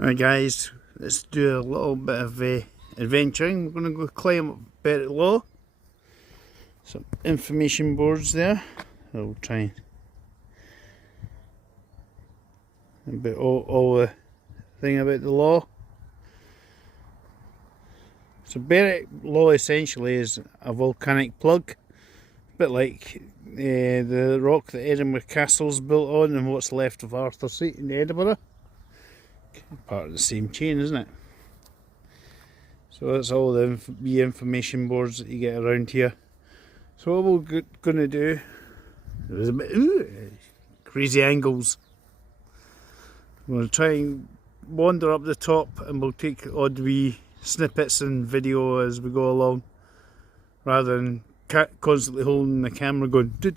Right guys, let's do a little bit of adventuring. We're going to go climb up Berwick Law. Some information boards there. I'll try and about all the thing about the law. So Berwick Law essentially is a volcanic plug, a bit like the rock that Edinburgh Castle's built on and what's left of Arthur's Seat in Edinburgh. Part of the same chain, isn't it? So that's all the information boards that you get around here. So what we're going to do, there's a bit crazy angles. I'm going to try and wander up the top, and we'll take odd wee snippets and video as we go along, rather than constantly holding the camera going getting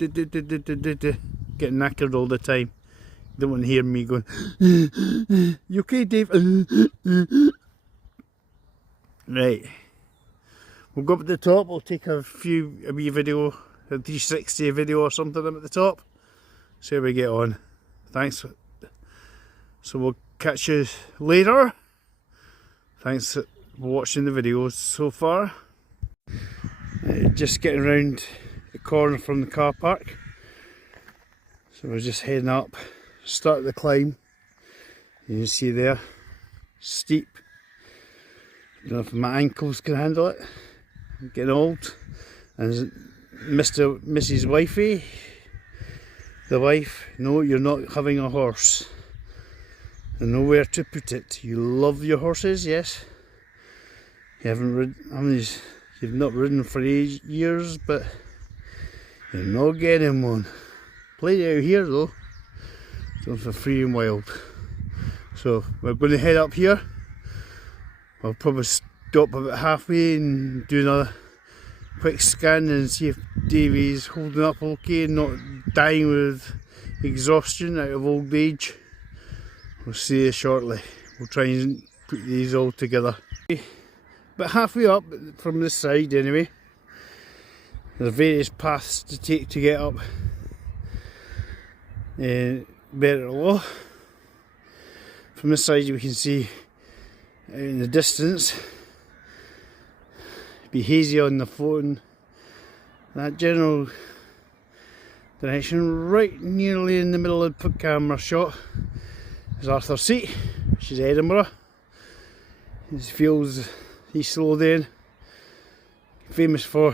knackered all the time. You don't want to hear me going, "You okay, Dave?" Right, we'll go up at the top. We'll take a wee video, a 360 video or something up at the top. See how we get on. Thanks. So we'll catch you later. Thanks for watching the videos so far. Just getting around the corner from the car park. So we're just heading up. Start the climb. You can see there, steep. I don't know if my ankles can handle it. I'm getting old. And Mrs. Wifey, the wife, no, you're not having a horse. And nowhere to put it. You love your horses, yes. You haven't ridden, you've not ridden for years, but you're not getting one. Plenty out here though. Going for free and wild. So we're going to head up here. I'll probably stop about halfway and do another quick scan and see if Davey's holding up okay and not dying with exhaustion out of old age. We'll see you shortly. We'll try and put these all together. But halfway up from this side anyway, there's various paths to take to get up Berwick Law. From this side we can see in the distance, be hazy on the phone, that general direction. Right nearly in the middle of the camera shot is Arthur's Seat, which is Edinburgh. His fields, East Lothian, famous for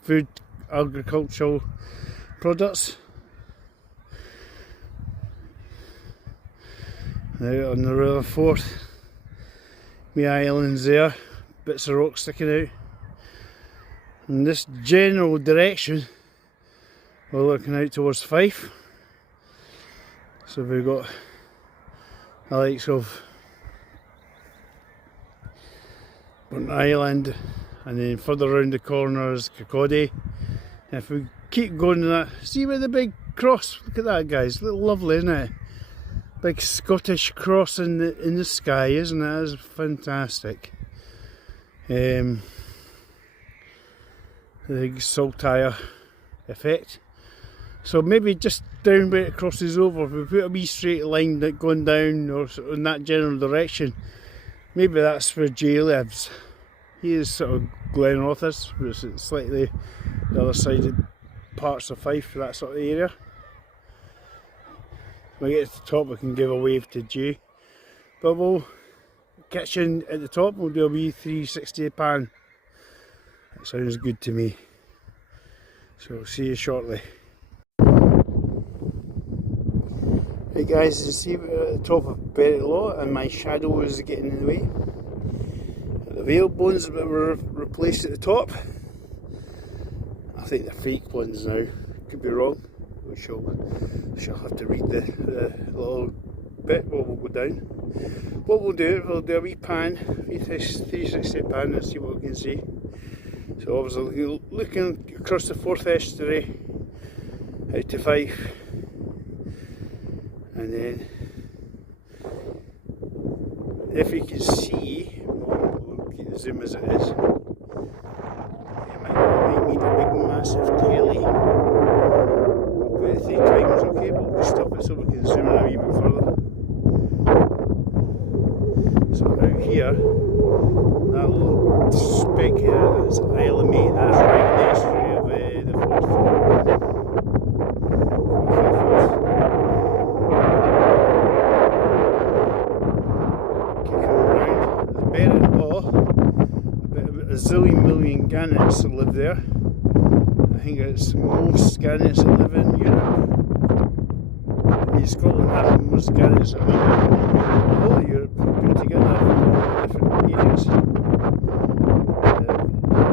food, agricultural products. Now on the River Forth, wee islands there, bits of rock sticking out. In this general direction, we're looking out towards Fife. So we've got the likes of Burnt Island, and then further round the corner is Kirkcaldy. And if we keep going to that, see where the big cross, look at that guys, look lovely, isn't it? Big Scottish cross in the sky, isn't it? That's fantastic. The big saltire effect. So maybe just down where it crosses over, if we put a wee straight line that going down or in that general direction, maybe that's where Jay lives. He is sort of Glenrothes, which is slightly the other side of parts of Fife, that sort of area. When we get to the top we can give a wave to Jay. But we'll catch you at the top, we'll do a wee 360 pan. That sounds good to me. So see you shortly. Hey guys, you see we're at the top of Berwick Law and my shadow is getting in the way. The veil bones that were replaced at the top, I think they're fake ones now, could be wrong. We shall have to read the little bit while we'll go down. What we'll do a wee pan, 360 pan, and see what we can see. So obviously looking across the Forth estuary out to Fife, and then if you can see, we'll keep the zoom as it is. It might need a big massive telly. We'll put it 3 times, okay, we'll just stop it so we can zoom in a wee bit further. Berwick, that's Isle of Mate, that's right in the estuary of the Forth. Berwick, about a zillion million gannets that live there. I think it's most gannets that live in Europe. I mean, Scotland has the most gannets that live in the whole of Europe put together from different areas.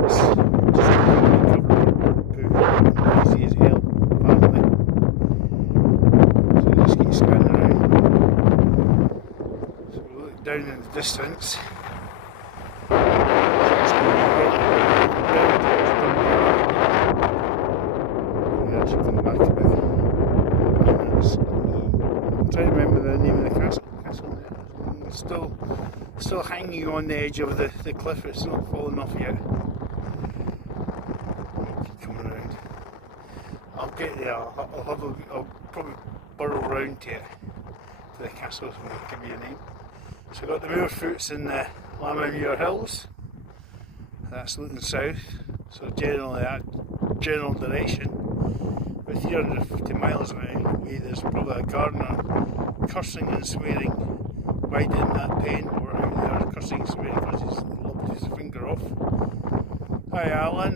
It's just completely covered with bird poo, easy as hell, apparently. So just keep scanning around. So we look down in the distance. Come back a bit. I'm trying to remember the name of the castle. It's still hanging on the edge of the cliff. It's not fallen off yet. Keep coming around. I'll get there. I'll probably burrow round to it, to the castle, so I'll give you a name. So I've got the Moorfoots in the Lammermuir Hills. That's looking south. So generally that general direction. With 350 miles away, there's probably a gardener cursing and swearing right in that pen, or out there cursing and swearing because he's lopped his finger off. Hi Alan.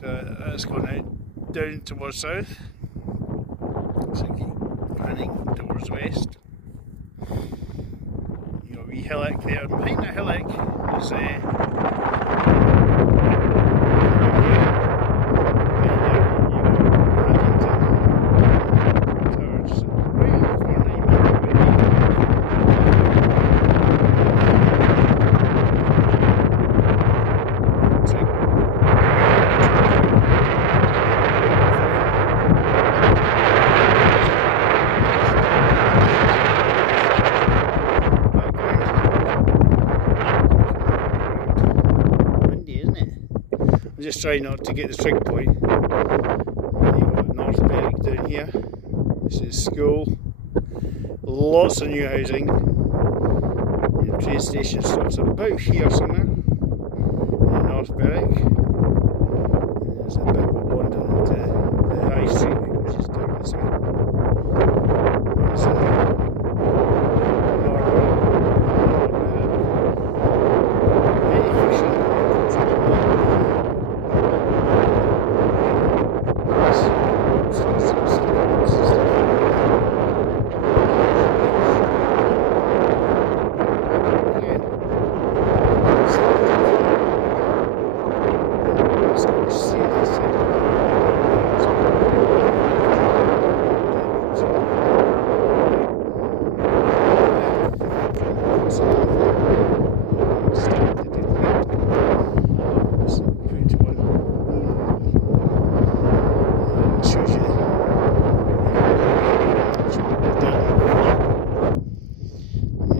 So that's going out down towards south. So keep panning towards west. You got a wee hillock there, and behind that hillock is I'm just trying not to get the trig point. You've got North Berwick down here. This is school. Lots of new housing. The train station stops about here somewhere in North Berwick. And there's a bit of a wander into the high street, which is down this way. There's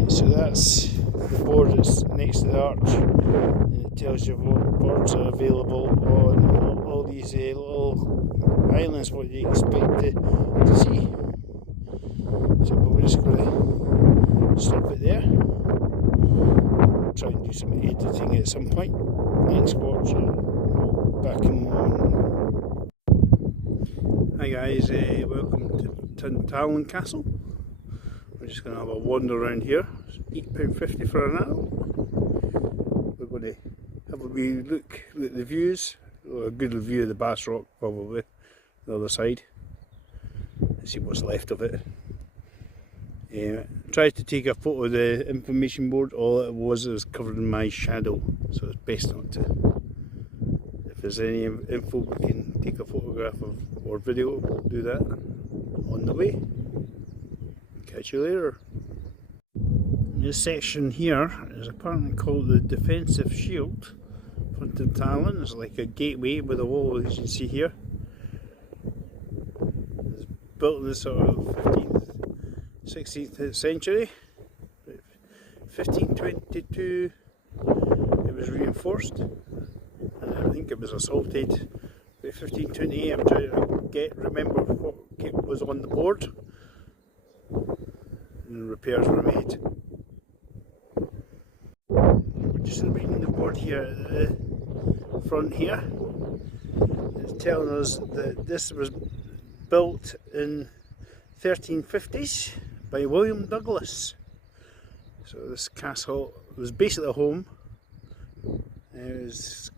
So that's the board that's next to the arch, and it tells you what birds are available on all these little islands, what you expect to see. So we're just going to stop it there, try and do some editing at some point. Thanks for watching, back in a moment. Hi guys, welcome to Tantallon Castle. We're just going to have a wander around here. It's £8.50 for an adult. We're going to have a wee look at the views, or a good view of the Bass Rock probably, the other side, and see what's left of it. Tried to take a photo of the information board. All it was covered in my shadow, so it's best not to. If there's any info we can take a photograph of or video, we'll do that on the way. Catch you later. This section here is apparently called the defensive shield for Tantallon. It's like a gateway with a wall, as you can see here. It's built in the sort of 15th, 16th century. 1522 it was reinforced, and I think it was assaulted. By 1528, I'm trying to remember what was on the board, and repairs were made. just reading the board here at the front here. It's telling us that this was built in 1350s by William Douglas. So this castle was basically a home. It was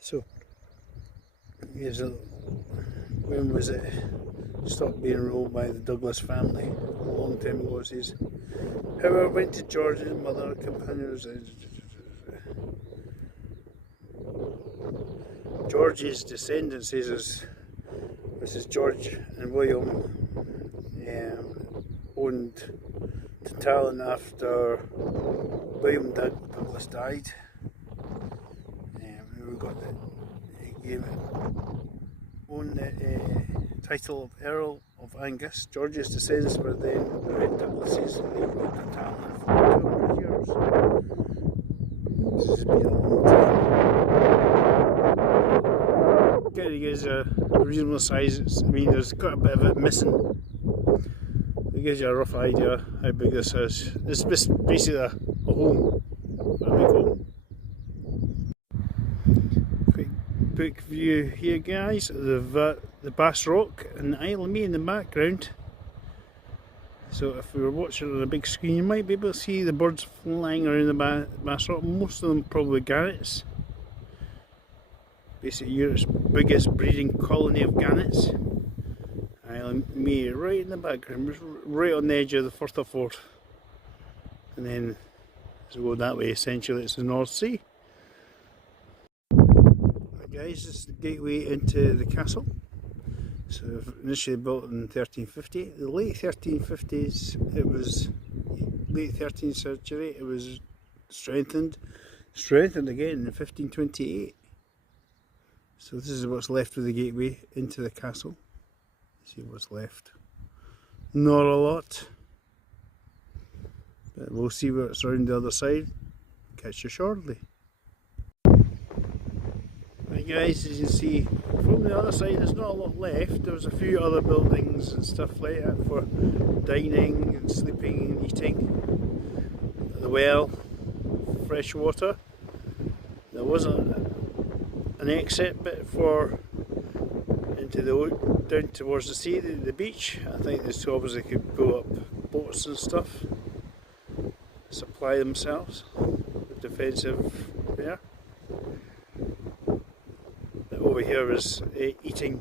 so here's a, when was it stopped being ruled by the Douglas family? A long time ago, it says. However, went to George's mother, companions. George's descendants, says this is George and William owned Tantallon after William Douglas died. We got that he gave it owned the title of Earl of Angus. George's descendants were then the Red Douglases, and they ruled Tantallon for 200 years. This has been a long time. Getting is a reasonable size. I mean, there's quite a bit of it missing. It gives you a rough idea how big this is. It's basically a home, a big home. Quick book view here, guys. The Bass Rock and the Isle of May in the background. So if we were watching on a big screen, you might be able to see the birds flying around the Bass Rock. Most of them probably gannets. Basically Europe's biggest breeding colony of gannets. Isle of May right in the background, right on the edge of the Firth of Forth. And then as we go that way, essentially it's the North Sea. Right guys, this is the gateway into the castle. So initially built in 1350, the late 1350s, it was late 13th century, it was strengthened again in 1528. So this is what's left of the gateway into the castle. See what's left. Not a lot, but we'll see what's around the other side. Catch you shortly. Right guys, as you can see from the other side there's not a lot left. There was a few other buildings and stuff like that for dining and sleeping and eating. The well, fresh water. There wasn't an exit bit for into the down towards the sea, the beach. I think this obviously could pull up boats and stuff, supply themselves with defensive there. But over here is eating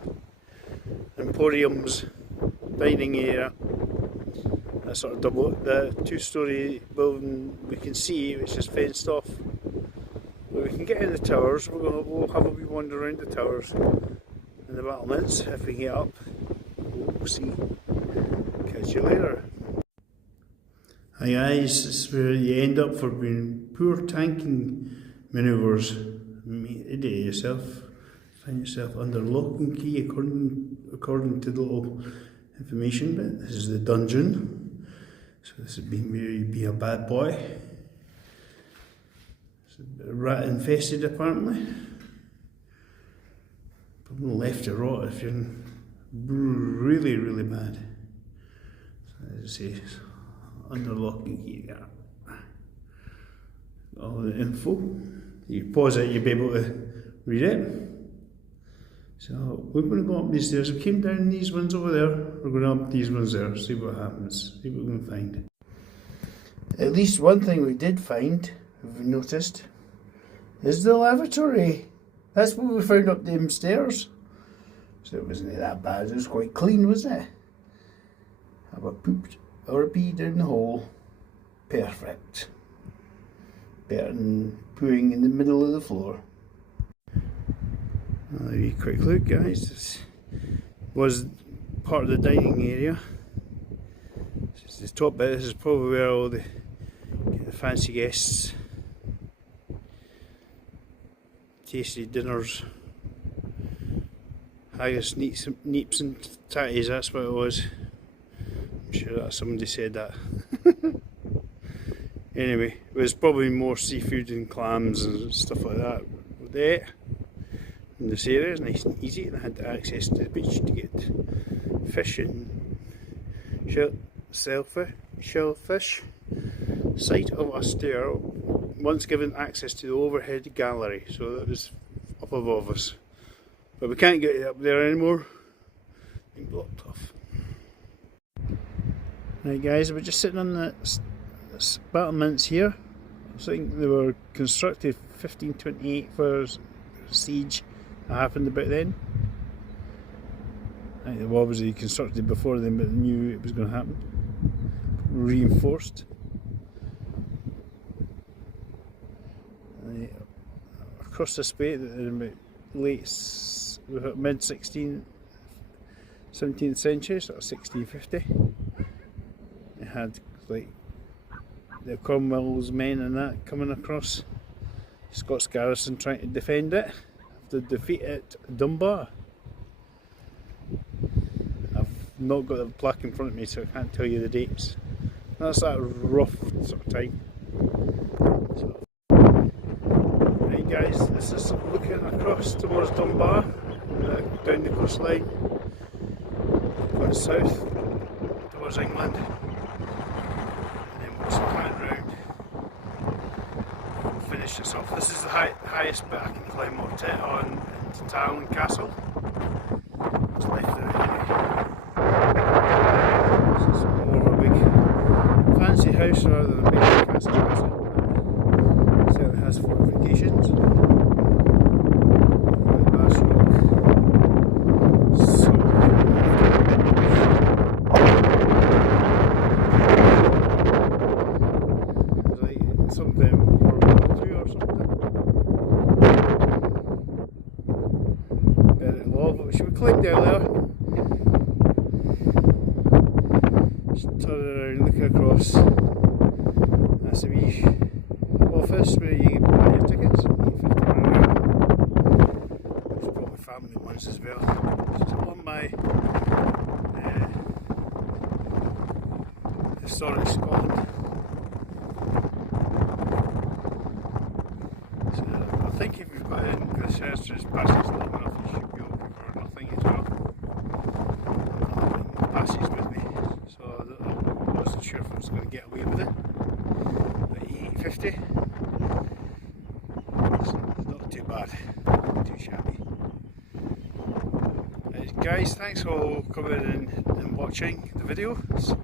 emporiums, dining area. That sort of double, the two-storey building we can see, which is fenced off. But we can get in the towers. We'll have a wee wander around the towers and the battlements if we get up. We'll see. Catch you later. Hi guys, this is where you end up for being poor tanking manoeuvres. Make the day yourself. Find yourself under lock and key according to the little information bit. This is the dungeon. So this has been where you be a bad boy. It's a bit rat infested apparently. Probably left to rot if you're really, really bad. So as I say, under lock and key there. All the info. You pause it, you'll be able to read it. So we're going to go up these stairs. We came down these ones over there. We're going up these ones there. See what happens. See what we can find. At least one thing we did find, if we noticed, is the lavatory. That's what we found up them stairs. So it wasn't that bad. It was quite clean, wasn't it? Have a pooped or a pee down the hole. Perfect. Better than pooing in the middle of the floor. A quick look, guys. This was part of the dining area. This is the top bit. This is probably where all the fancy guests, tasty dinners, haggis, neeps and tatties, that's what it was. I'm sure that somebody said that. Anyway, it was probably more seafood and clams and stuff like that. There. In this area is nice and easy, and I had access to the beach to get fish and shellfish, shellfish site of a stair once given access to the overhead gallery, so that was up above us, but we can't get up there anymore, being blocked off. Right guys, we're just sitting on the battlements here. I think they were constructed 1528 for siege that happened about then. I think they were obviously constructed before then, but they knew it was going to happen. Reinforced. Across this way, in about mid 17th century, sort of 1650, it had like the Cromwell's men and that coming across, Scots garrison trying to defend it after defeat at Dunbar. I've not got the plaque in front of me, so I can't tell you the dates. That's that rough sort of time. So, right guys, this is looking across towards Dunbar, down the coastline, going south towards England, and then we'll pan round and finish this off. This is the highest bit I can climb up to on Tantallon Castle. What's left of it anyway. This is more of a big fancy house rather than a big castle. It certainly has fortifications. Bass rock. So it's like something World War II or something. Bit of lava which we climbed earlier. Turn around, looking across. That's a wee office where you buy your tickets. There's probably family ones as well. It's on my historic Scotland. So I think if you've got English Heritage passes long enough, you should be okay for nothing as well. Passes with me. So I wasn't sure if I was going to get away with it. But £8.50, it's not too bad, not too shabby. Guys, thanks for coming in and watching the videos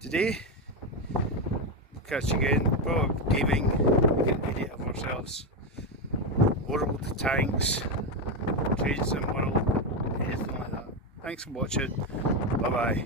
today. We'll catch you again. Well, gaming, we get an idiot of ourselves. World tanks, trains in world, anything like that. Thanks for watching. Bye bye.